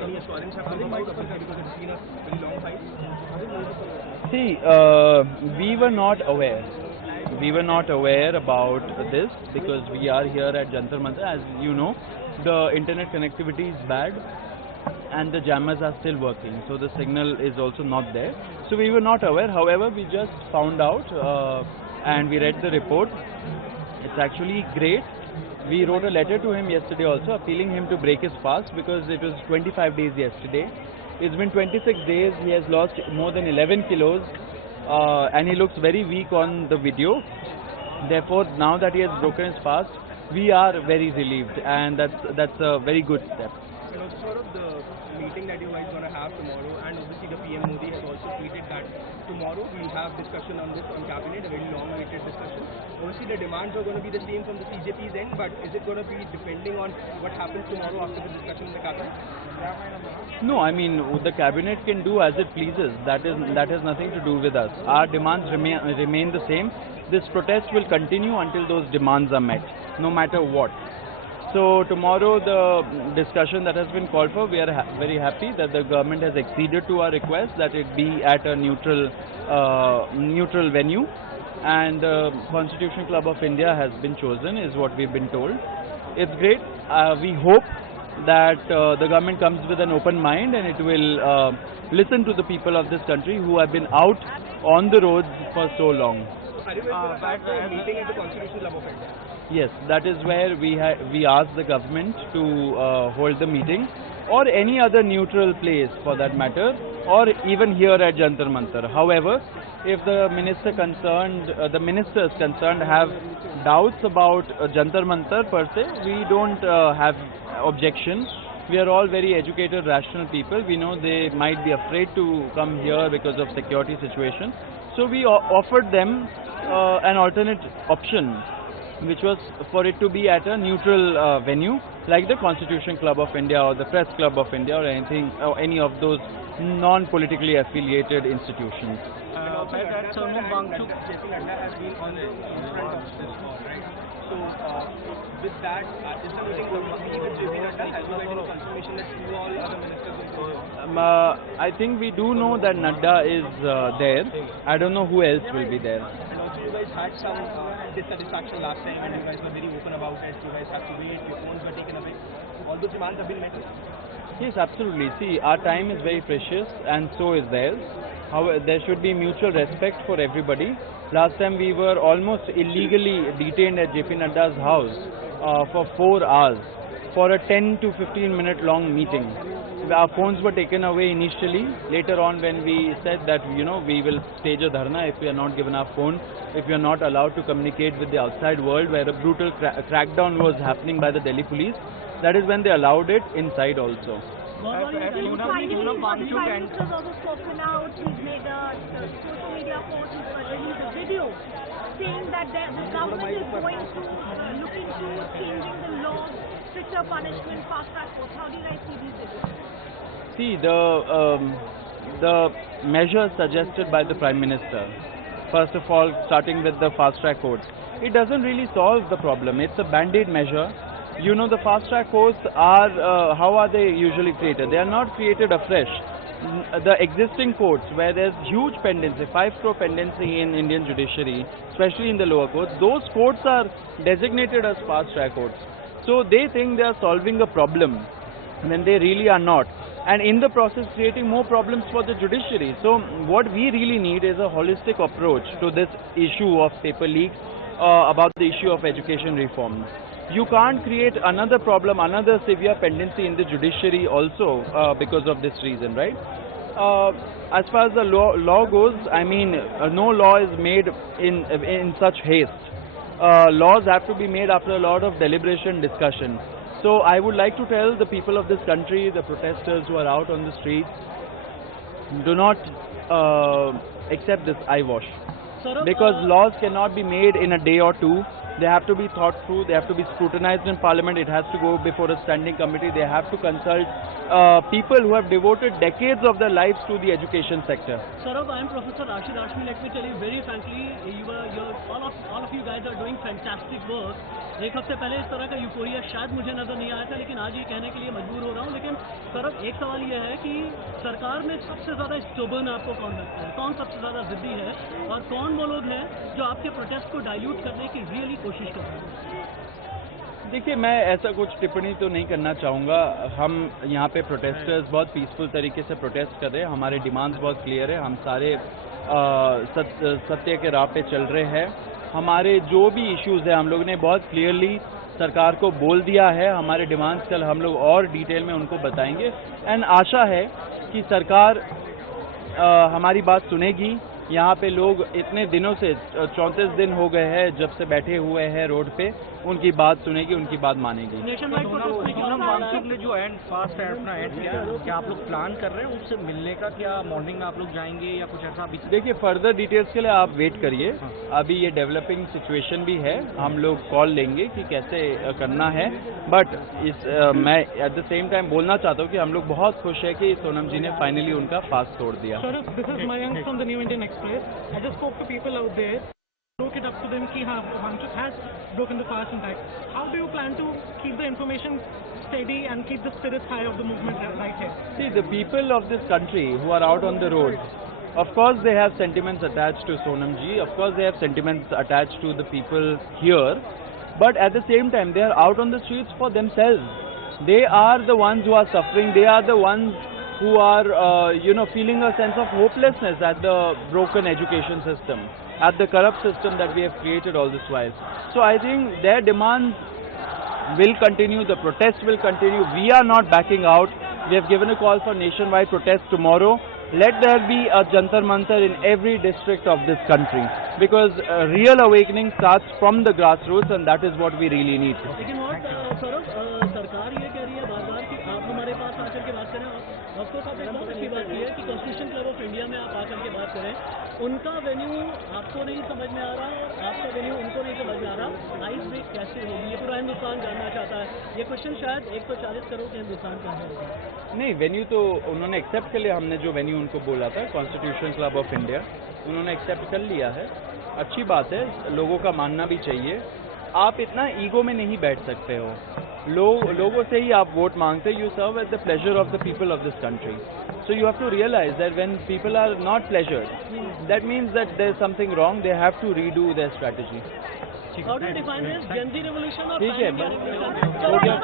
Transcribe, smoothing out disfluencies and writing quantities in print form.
Any assurance have come about because it's been a very long fight? See, we were not aware. We were not aware about this because we are here at Jantar Mantar. As you know, the internet connectivity is bad and the jammers are still working, so the signal is also not there. So we were not aware. However, we just found out and we read the report. It's actually great. We wrote a letter to him yesterday also appealing him to break his fast because it was 25 days yesterday. It's been 26 days. He has lost more than 11 kilos and he looks very weak on the video. Therefore, now that he has broken his fast, we are very relieved, and that's a very good step. And also sort of the meeting that you guys are going to have tomorrow, and obviously the PM Modi has also tweeted that tomorrow we'll have discussion on this on cabinet, a very long-awaited discussion. Obviously the demands are going to be the same from the CJP's end, but is it going to be depending on what happens tomorrow after the discussion in the cabinet? No, I mean the cabinet can do as it pleases. That has nothing to do with us. Our demands remain the same. This protest will continue until those demands are met, no matter what. So tomorrow the discussion that has been called for, we are very happy that the government has acceded to our request that it be at a neutral venue, and the Constitution Club of India has been chosen, is what we've been told. It's great. We hope that the government comes with an open mind and it will listen to the people of this country who have been out on the roads for so long. Are you going to have a meeting at the Constitution Club of India? Yes, that is where we asked the government to hold the meeting, or any other neutral place for that matter, or even here at Jantar Mantar. However, if the ministers concerned have doubts about Jantar Mantar per se, we don't have objections. We are all very educated, rational people. We know they might be afraid to come here because of security situation. So we offered them an alternate option, which was for it to be at a neutral venue like the Constitution Club of India or the Press Club of India or anything, or any of those non-politically affiliated institutions. That Sonam Wangchuk has been on in front of this call, right? So with that, is the meeting going to be with JP Nadda? Has you got any confirmation that two all other ministers will go? I think we do know that Nadda is there. I don't know who else will be there. And also you guys had some dissatisfaction last time and you guys were very open about it. You guys had to wait, your phones were taken away. All those demands have been met? Yes, absolutely. See, our time is very precious and so is theirs. However, there should be mutual respect for everybody. Last time we were almost illegally detained at JP Nadda's house for 4 hours for a 10 to 15 minute long meeting. Our phones were taken away initially. Later on, when we said that we will stage a dharna if we are not given our phone, if we are not allowed to communicate with the outside world, where a brutal crackdown was happening by the Delhi police, that is when they allowed it inside also. Finally, Prime Minister has also spoken out. He's made a social media post, he's released a video saying that the government is going to look into changing the law, stricter punishment, fast-track courts. How do you guys see these videos? See, the measures suggested by the Prime Minister, first of all starting with the fast-track courts, it doesn't really solve the problem. It's a band-aid measure. You know, the fast-track courts are, how are they usually created? They are not created afresh. The existing courts, where there's huge pendency, 5 crore pendency in Indian judiciary, especially in the lower courts, those courts are designated as fast-track courts. So they think they are solving a problem when they really are not. And in the process creating more problems for the judiciary. So what we really need is a holistic approach to this issue of paper leaks, about the issue of education reform. You can't create another problem, another severe pendency in the judiciary also because of this reason, right? As far as the law goes, I mean, no law is made in such haste. Laws have to be made after a lot of deliberation, discussion. So I would like to tell the people of this country, the protesters who are out on the streets, do not accept this eyewash. Because laws cannot be made in a day or two. They have to be thought through, they have to be scrutinized in Parliament, it has to go before a standing committee, they have to consult people who have devoted decades of their lives to the education sector. Saurabh, I am Professor Rashid Hashmi. Let me tell you very frankly, all of you guys are doing fantastic work. एक हफ्ते पहले इस तरह का euphoria शायद मुझे नजर नहीं आया था, लेकिन आज ये कहने के लिए मजबूर हो रहा हूँ. लेकिन सौरभ, एक सवाल ये है कि सरकार में सबसे ज़्यादा स्टोबर्न आपको कौन लगता है? कौन सबसे ज़्यादा जिद्दी है और कौन वो लोग हैं जो आपके प्रोटेस्ट को डाइल्यूट करने की रियली कोशिश कर रहे हैं? देखिए, मैं ऐसा कुछ टिप्पणी तो नहीं करना चाहूँगा. हम यहाँ पे प्रोटेस्टर्स बहुत पीसफुल तरीके से प्रोटेस्ट कर रहे हैं. हमारे डिमांड्स बहुत क्लियर है. हम सारे सत्य के राह पे चल रहे हैं. हमारे जो भी इश्यूज़ हैं हम लोगों ने बहुत क्लियरली सरकार को बोल दिया है. हमारे डिमांड्स कल हम लोग और डिटेल में उनको बताएंगे. एंड आशा है कि सरकार हमारी बात सुनेगी. यहाँ पे लोग इतने दिनों से 34 दिन हो गए हैं जब से बैठे हुए हैं रोड पे. उनकी बात सुनेगी, उनकी बात मानेगी. ने जो एंड फास्ट है अपना एंड किया, क्या आप लोग प्लान कर रहे हैं उससे मिलने का? क्या मॉर्निंग में आप लोग जाएंगे या कुछ ऐसा? अभी देखिए, फर्दर डिटेल्स के लिए आप वेट करिए. अभी ये डेवलपिंग सिचुएशन भी है. हम लोग कॉल लेंगे कि कैसे करना है. बट मैं एट द सेम टाइम बोलना चाहता हूँ कि हम लोग बहुत खुश है कि सोनम जी ने फाइनली उनका फास्ट तोड़ दिया. This is Mayank from the New Indian Express. I just spoke to people out there. Broke it up to them कि हाँ, Vanchuk has broken the fast and that. How do you plan to keep the information steady and keep the spirits high of the movement right here? See, the people of this country who are out on the road, of course they have sentiments attached to Sonam ji, of course they have sentiments attached to the people here, but at the same time they are out on the streets for themselves. They are the ones who are suffering, they are the ones who are feeling a sense of hopelessness at the broken education system, at the corrupt system that we have created all this while. So I think their demands will continue, the protests will continue. We are not backing out. We have given a call for nationwide protest tomorrow. Let there be a Jantar Mantar in every district of this country, because real awakening starts from the grassroots, and that is what we really need. लेकिन सौरभ, सरकार ये कह रही है बार बार कि आप हमारे पास आकर के बात करें. ऑफकोर्स आपने बहुत अच्छी बात की है कि कॉन्स्टिट्यूशन क्लब ऑफ इंडिया में आप आकर के बात करें. उनका वेन्यू आपको नहीं समझ में आ रहा और आपका वेन्यू उनको नहीं समझ में आ रहा. आइस ब्रेक कैसे होगी, ये पूरा हिंदुस्तान जानना चाहता है. ये क्वेश्चन शायद 140 करोड़ के हिंदुस्तान का है. नहीं, वेन्यू तो उन्होंने एक्सेप्ट कर लिया. हमने जो वेन्यू उनको बोला था, कॉन्स्टिट्यूशन क्लब ऑफ इंडिया, उन्होंने एक्सेप्ट कर लिया है. अच्छी बात है, लोगों का मानना भी चाहिए. आप इतना ईगो में नहीं बैठ सकते हो. लोगों से ही आप वोट मांगते. You serve at the pleasure of the people of this country. So you have to realize that when people are not pleasured, that means that there is something wrong. They have to redo their strategy. How do you define this? Gen Z revolution or ठीक है, Pan India revolution? हो गया.